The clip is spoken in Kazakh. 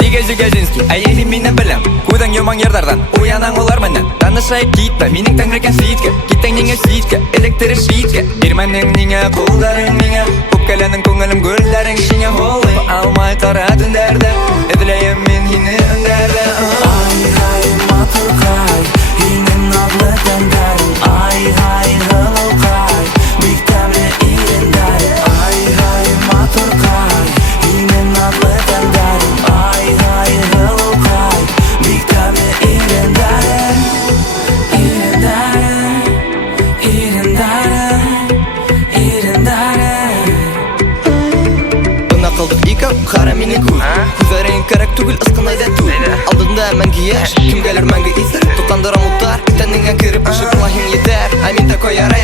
Зига-зига-зинский, әйелім мені білім Кудан еман ердардан, уянан олар мінен Танышайып кетпі, менің тәңіркен ситке Кеттен неңе ситке, электері шитке Бермәнің неңе, қолдарың неңе Көпкәлінің көңілім гөлдәрің шеңе Олы, алмай қара түндерді Эділейім мен хені үндерді Ай-хай, матурқай Хинен адлы тәңдәрің Ай-хай, ғылылқай Бик тәмлі ирендәрің Ай-хай, матурқай Хинен адлы тәңдәрің Ай-хай, ғылылқай Бик тәмлі ирендәрің Ирендәрің Ирендәрің Ирендәрің Бұна қылдық екі, қара менен көз Күзәрен кәрек түгіл, ысқынайда түл Алдында мәңгі еш, кім кәлір мәңгі исір Тұтқандыр ұмыттар, тәніңен кіріп үшіп лахин етер Әмин такой әрі